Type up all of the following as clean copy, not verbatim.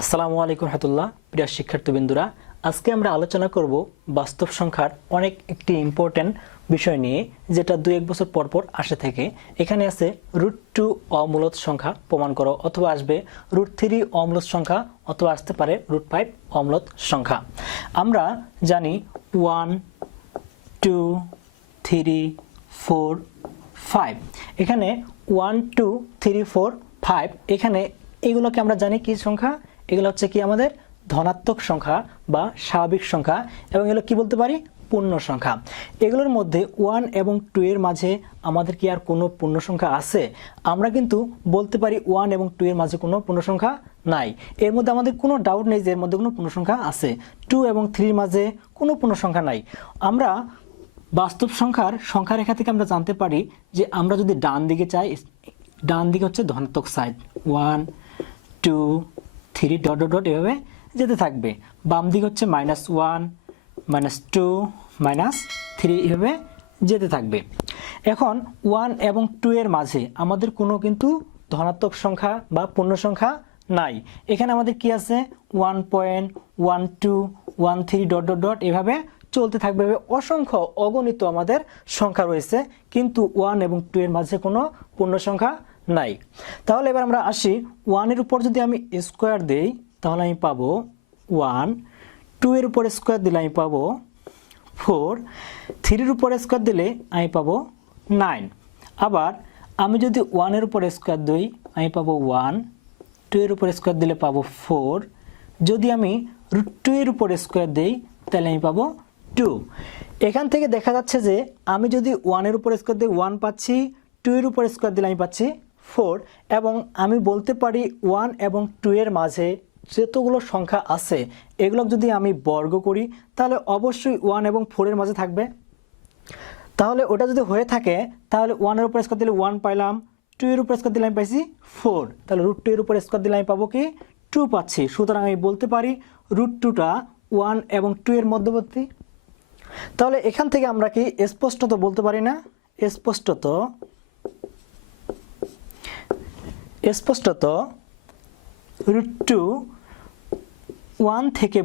আসসালামু আলাইকুম রহমতুল্লাহ। প্রিয় শিক্ষার্থীবৃন্দরা, আজকে আমরা আলোচনা করব বাস্তব সংখ্যার অনেক একটি ইম্পর্টেন্ট বিষয় নিয়ে, যেটা 2-1 বছর পর পর আসে থেকে। এখানে আছে √2 অমূলত সংখ্যা প্রমাণ করো, অথবা আসবে √3 অমূলত সংখ্যা, অথবা আসতে পারে √5 অমূলত সংখ্যা। আমরা জানি 1 2 3 4 5। এখানে 1 2 3 4 5, এখানে এগুলোকে আমরা জানি কি সংখ্যা? এগুলো হচ্ছে কি আমাদের ধনাত্মক সংখ্যা বা স্বাভাবিক সংখ্যা, এবং এগুলো কি বলতে পারি? পূর্ণ সংখ্যা। এগুলোর মধ্যে 1 এবং 2 এর মাঝে আমাদের কি আর কোনো পূর্ণ সংখ্যা আছে? আমরা কিন্তু বলতে পারি 1 এবং 2 এর মাঝে কোনো পূর্ণ সংখ্যা নাই। এর মধ্যে আমাদের কোনো ডাউট নেই যে এর মধ্যে কোনো পূর্ণ সংখ্যা আছে। 2 এবং 3 এর মাঝে কোনো পূর্ণ সংখ্যা নাই। আমরা বাস্তব সংখ্যা রেখা থেকে আমরা জানতে পারি যে আমরা যদি ডান দিকে চাই, ডান দিকে হচ্ছে ধনাত্মক সাইড, 1 2 3 ডট ডট ডট এভাবে যেতে থাকবে। বাম দিকে হচ্ছে -1 -2 -3 এভাবে যেতে থাকবে। এখন 1 এবং 2 এর মাঝে আমাদের কোনো কিন্তু ধনাত্মক সংখ্যা বা পূর্ণ সংখ্যা নাই। এখানে আমাদের কি আছে? 1.1213 ডট ডট ডট এভাবে চলতে থাকবে। অসংখ্য অগণিত আমাদের সংখ্যা রয়েছে, কিন্তু 1 এবং 2 এর মাঝে কোনো পূর্ণ সংখ্যা নাই। তাহলে এবার আমরা আসি, 1 এর উপর যদি আমি স্কোয়ার দেই তাহলে আমি পাবো 1, 2 এর উপর স্কোয়ার দিলে আমি পাবো 4, 3 এর উপর স্কোয়ার দিলে আমি পাবো 9। আবার আমি যদি 1 এর উপর স্কোয়ার দিই আমি পাবো 1, 2 এর উপর স্কোয়ার দিলে পাবো 4, যদি আমি √2 এর উপর স্কোয়ার দিই তাহলে আমি পাবো 2। এখান থেকে দেখা যাচ্ছে যে আমি যদি 1 এর উপর স্কোয়ার দিই 1 পাচ্ছি, 2 এর উপর স্কোয়ার দিলে আমি পাচ্ছি 4, এবং আমি বলতে পারি 1 এবং 2 এর মাঝে যতগুলো সংখ্যা আছে এগুলো যদি আমি বর্গ করি তাহলে অবশ্যই 1 এবং 4 এর মাঝে থাকবে। তাহলে ওটা যদি হয়ে থাকে তাহলে 1 এর উপর স্কোয়ার দিলে 1 পাইলাম, 2 এর উপর স্কোয়ার দিলে আমি পাইছি 4, তাহলে √2 এর উপর স্কোয়ার দিলে আমি পাবো কি? 2 পাচ্ছি। সুতরাং আমি বলতে পারি √2টা 1 এবং 2 এর মধ্যবর্তী। তাহলে এখান থেকে আমরা কি স্পষ্টত বলতে পারি না? স্পষ্টত √2 1 থেকে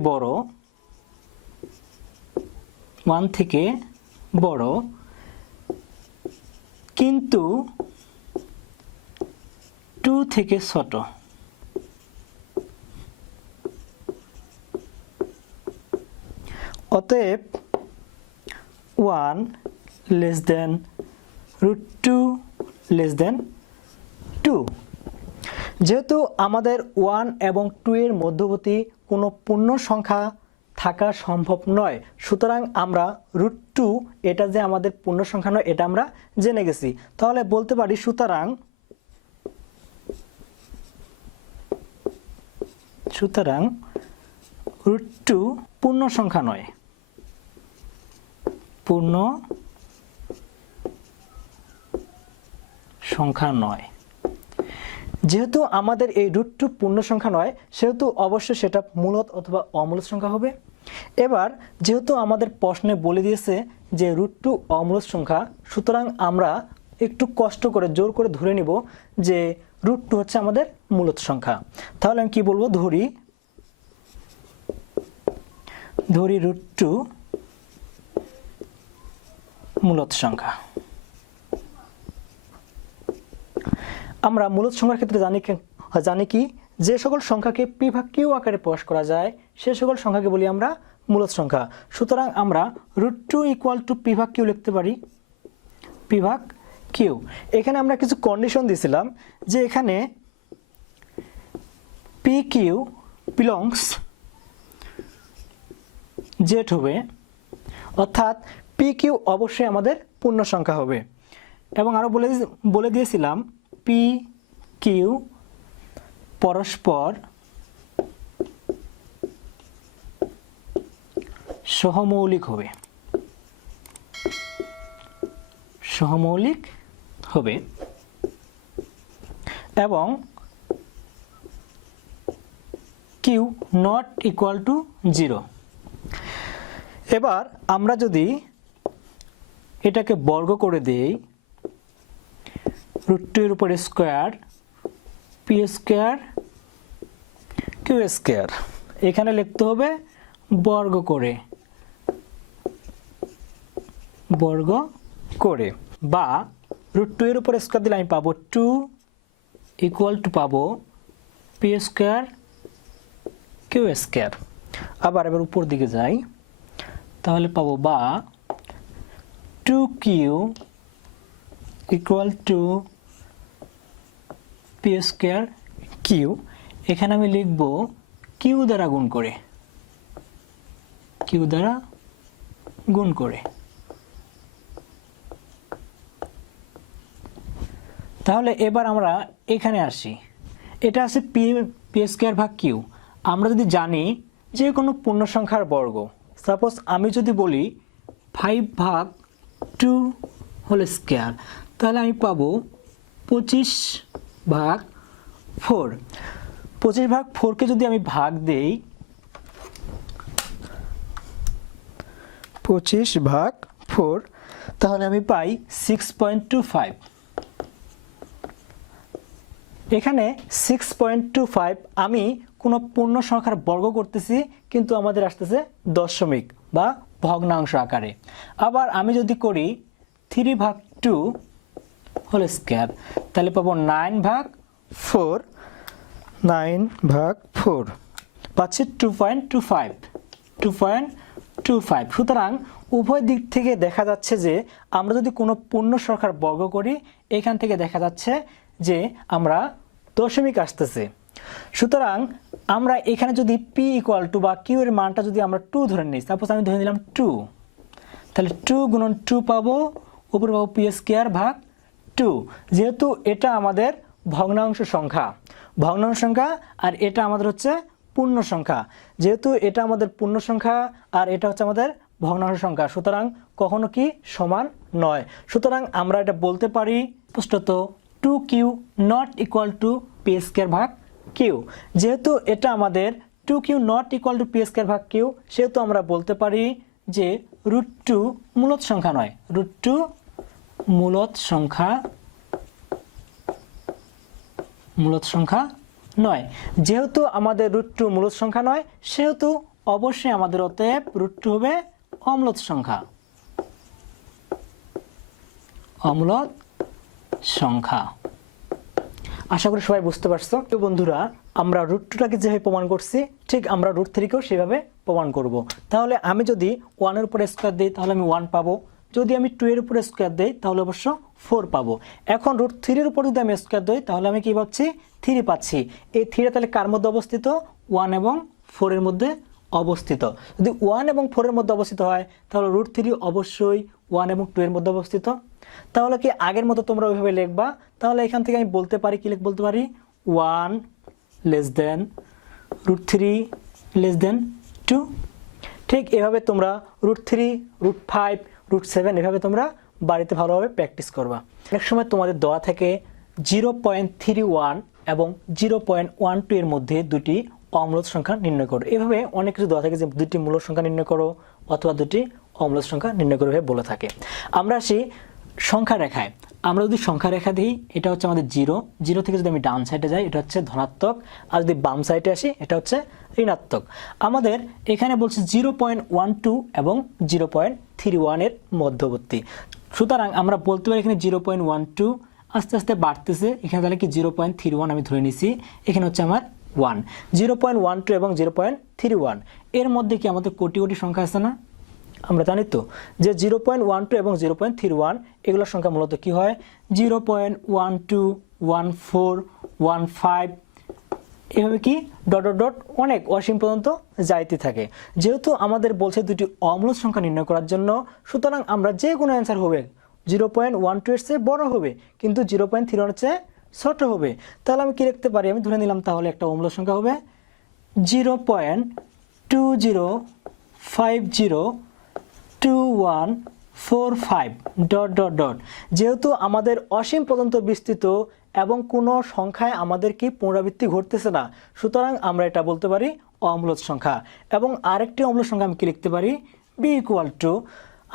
বড়, কিন্তু 2 থেকে ছোট। অতএব 1 less than √2 less than 2। যেহেতু আমাদের 1 এবং 2 এর মধ্যবর্তী কোনো পূর্ণ সংখ্যা থাকা সম্ভব নয়, সুতরাং আমরা √2 এটা যে আমাদের পূর্ণ সংখ্যা নয় এটা আমরা জেনে গেছি। তাহলে বলতে পারি সুতরাং √2 পূর্ণ সংখ্যা নয়। পূর্ণ সংখ্যা নয়। যেহেতু আমাদের এই √2 পূর্ণ সংখ্যা নয়, সেহেতু অবশ্যই সেটা মূলত অথবা অমূলত সংখ্যা হবে। এবার যেহেতু আমাদের প্রশ্নে বলে দিয়েছে যে √2 অমূলত সংখ্যা, সুতরাং আমরা একটু কষ্ট করে জোর করে ধরে নিব যে √2 হচ্ছে আমাদের মূলত সংখ্যা। তাহলে আমি কি বলবো? ধরি √2 মূলত সংখ্যা। আমরা মূলত সংখ্যার ক্ষেত্রে জানি কি, যে সকল সংখ্যাকে p/q আকারে প্রকাশ করা যায় সে সকল সংখ্যাকে বলি আমরা মূলত সংখ্যা। সুতরাং আমরা √2 = p/q লিখতে পারি। p/q, এখানে আমরা কিছু কন্ডিশন দিয়েছিলাম যে এখানে pq belongs z হবে, অর্থাৎ pq অবশ্যই আমাদের পূর্ণ সংখ্যা হবে। এবং আরো বলে দিয়েছিলাম pq পরস্পর সহমৌলিক হবে এবং q not equal to 0। এবার আমরা যদি এটাকে বর্গ করে দেই, √2 এর উপর square p square q Q square, এখানে লিখতে হবে বর্গ করে, বর্গ করে, বা √2 এর উপর স্কয়ার দিলে আমি পাবো 2 ইকুয়াল টু পাবো পি স্কয়ার কিউ স্কয়ার। আবার এবার উপর দিকে যাই, তাহলে পাবো বা 2q equal to P square Q, এখানে আমি লিখব কিউ দ্বারা গুণ করে, কিউ দ্বারা গুণ করে। তাহলে এবার আমরা এখানে আসি, এটা আছে পি স্কয়ার ভাগ কিউ। আমরা যদি জানি যে কোনো পূর্ণ সংখ্যার বর্গ, সাপোজ আমি যদি বলি 5 ভাগ 2 হোল স্কয়ার, তাহলে আমি পাবো 25 ভাগ 4। 25 ভাগ 4কে যদি আমি ভাগ দেই, 25 ভাগ 4, তাহলে আমি পাই 6.25। এখানে 6.25 আমি কোনো পূর্ণ সংখ্যার বর্গ করতেছি, কিন্তু আমাদের আসতেছে দশমিক বা ভগ্নাংশ আকারে। আবার আমি যদি করি 3 ভাগ 2 হোল স্কয়ার, তাহলে পাবো 9 ভাগ 4, 9 ভাগ 4 পাচ্ছি 2.25। সুতরাং উভয় দিক থেকে দেখা যাচ্ছে যে আমরা যদি কোনো পূর্ণ সংখ্যার বর্গ করি, এখান থেকে দেখা যাচ্ছে যে আমরা দশমিক আসতেছে। সুতরাং আমরা এখানে যদি পি ইকুয়াল টু বা কিউ এর মানটা যদি আমরা 2 ধরে নিই, সাপোজ আমি ধরে নিলাম 2, তাহলে 2 গুণন 2 পাবো, উপরে পাবো পি স্কয়ার ভাগ 2। যেহেতু এটা আমাদের ভগ্নাংশ সংখ্যা, আর এটা আমাদের হচ্ছে পূর্ণ সংখ্যা, যেহেতু এটা আমাদের পূর্ণ সংখ্যা আর এটা হচ্ছে আমাদের ভগ্নাংশ সংখ্যা, সুতরাং কখনো কি সমান নয়। সুতরাং আমরা এটা বলতে পারি স্পষ্টত 2q not equal to P square ভাগ কিউ। যেহেতু এটা আমাদের 2q not equal to P square ভাগ কিউ, সেহেতু আমরা বলতে পারি যে √2 মূলদ সংখ্যা নয়, √2 মূলদ সংখ্যা নয়। যেহেতু আমাদের √2 মূলদ সংখ্যা নয়, সেহেতু অবশ্যই আমাদের অতএব √2 হবে অমূলদ সংখ্যা, অমূলদ সংখ্যা। আশা করি সবাই বুঝতে পারছো। তো বন্ধুরা, আমরা √2টাকে যেভাবে প্রমাণ করছি, ঠিক আমরা √3কেও সেভাবে প্রমাণ করব। তাহলে আমি যদি 1 এর উপর স্কয়ার দিই, তাহলে আমি 1 পাবো। যদি আমি 2 এর উপর স্কয়ার দিই, তাহলে অবশ্য 4 পাবো। এখন √3 এর উপর যদি আমি স্কয়ার দিই, তাহলে আমি কি পাচ্ছি? 3 পাচ্ছি। এই 3 তাহলে কার মধ্যে অবস্থিত? 1 এবং 4 এর মধ্যে অবস্থিত। যদি 1 এবং 4 এর মধ্যে অবস্থিত হয়, তাহলে √3 অবশ্যই 1 এবং 2 এর মধ্যে অবস্থিত। তাহলে কি আগের মতো তোমরা ওইভাবে লিখবা? তাহলে এখান থেকে আমি বলতে পারি, কি বলতে পারি? 1 লেস দেন √3 লেস দেন 2। ঠিক এভাবে তোমরা √3, √5, √7 এভাবে তোমরা বাড়িতে ভালোভাবে প্র্যাকটিস করবা। অনেক সময় তোমাদের দেওয়া থেকে 0.31 এবং 0.12 এর মধ্যে দুটি অমূলদ সংখ্যা নির্ণয় করো। এভাবে অনেক কিছু দেওয়া থাকে যে দুটি মূলদ সংখ্যা নির্ণয় করো অথবা দুটি অমূলদ সংখ্যা নির্ণয় করো এভাবে বলে থাকে। আমরা আসি সংখ্যা রেখায়। আমরা যদি সংখ্যা রেখা দিই, এটা হচ্ছে আমাদের 0 থেকে যদি আমি ডান সাইডে যাই, এটা হচ্ছে ধনাত্মক, আর যদি বাম সাইডে আসি, এটা হচ্ছে ঋণাত্মক। আমাদের এখানে বলছে 0.12 এবং 0.31 এর মধ্যবর্তী। সুতরাং আমরা বলতে পারি এখানে 0.12 আস্তে আস্তে বাড়তেছে। এখানে তাহলে কি 0.31 আমি ধরে নিছি, এখানে হচ্ছে আমার 1। 0.12 এবং 0.31 এর মধ্যে কি আমাদের কোটি কোটি সংখ্যা আছে না? আমরা জানি তো যে 0.12 এবং 0.31 এগুলোর সংখ্যা মূলত কি হয়? 0.12, 14, 15 এভাবে কি ডট ডট ডট অনেক অসীম পর্যন্ত যাইতে থাকে। যেহেতু আমাদের বলছে দুটি অমূলদ সংখ্যা নির্ণয় করার জন্য, সুতরাং আমরা যে কোনো অ্যান্সার হবে 0.12 এর চেয়ে বড় হবে, কিন্তু 0.31 এর চেয়ে ছোট হবে। তাহলে আমি কি লিখতে পারি? আমি ধরে নিলাম তাহলে একটা অমূলদ সংখ্যা হবে 0.20502145 ডট ডট ডট। যেহেতু আমাদের অসীম পর্যন্ত বিস্তৃত এবং কোনো সংখ্যায় আমাদের কি পুনরাবৃত্তি ঘটতেছে না, সুতরাং আমরা এটা বলতে পারি অমূলদ সংখ্যা। এবং আরেকটি অমূলদ সংখ্যা আমি কি লিখতে পারি? b ইকুয়াল টু,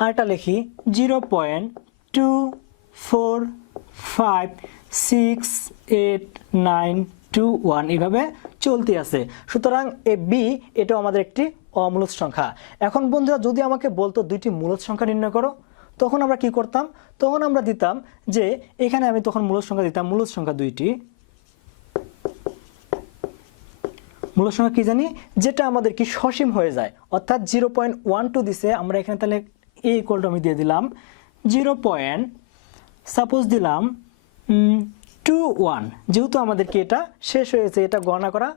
আরেকটা লিখি 0.2456891 এইভাবে চলতি আছে, সুতরাং এ বি এটাও আমাদের একটি অমূলদ সংখ্যা। এখন বন্ধুরা যদি আমাকে বলতো দুইটি মূলদ সংখ্যা নির্ণয় করো, তখন আমরা কি করতাম, তখন আমরা দিতাম যে এখানে আমি তখন মূলদ সংখ্যা দিতাম, মূলদ সংখ্যা দুইটি, মূলদ সংখ্যা কি জানি, যেটা আমাদের কি সসীম হয়ে যায়, অর্থাৎ 0.12 দিছে, আমরা এখানে তাহলে এ ইকুয়াল টু আমি দিয়ে দিলাম 0. সাপোজ দিলাম 21, যেহেতু আমাদের কি এটা শেষ হয়েছে, এটা গণনা করা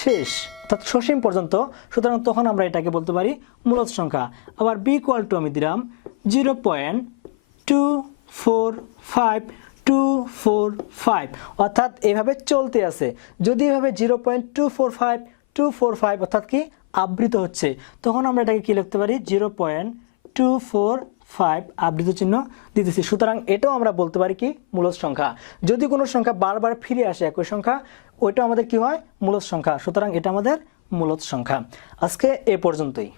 শেষ, অর্থাৎ সসীম পর্যন্ত, সুতরাং তখন আমরা এটাকে বলতে পারি মূলদ সংখ্যা। আবার বি ইকুয়াল টু আমি দিলাম 0.245245, অর্থাৎ এভাবে চলতে আছে। যদি এভাবে 0.245245 অর্থাৎ কি আবৃত হচ্ছে, তখন আমরা এটাকে কি লিখতে পারি 0.245 আবৃত চিহ্ন দিতেছি, সুতরাং এটাও আমরা বলতে পারি কি মূলদ সংখ্যা। যদি কোনো সংখ্যা বারবার ফিরে আসে একই সংখ্যা, ওইটা আমাদের কি হয় মূলদ সংখ্যা, সুতরাং এটা আমাদের মূলদ সংখ্যা। আজকে এ পর্যন্তই।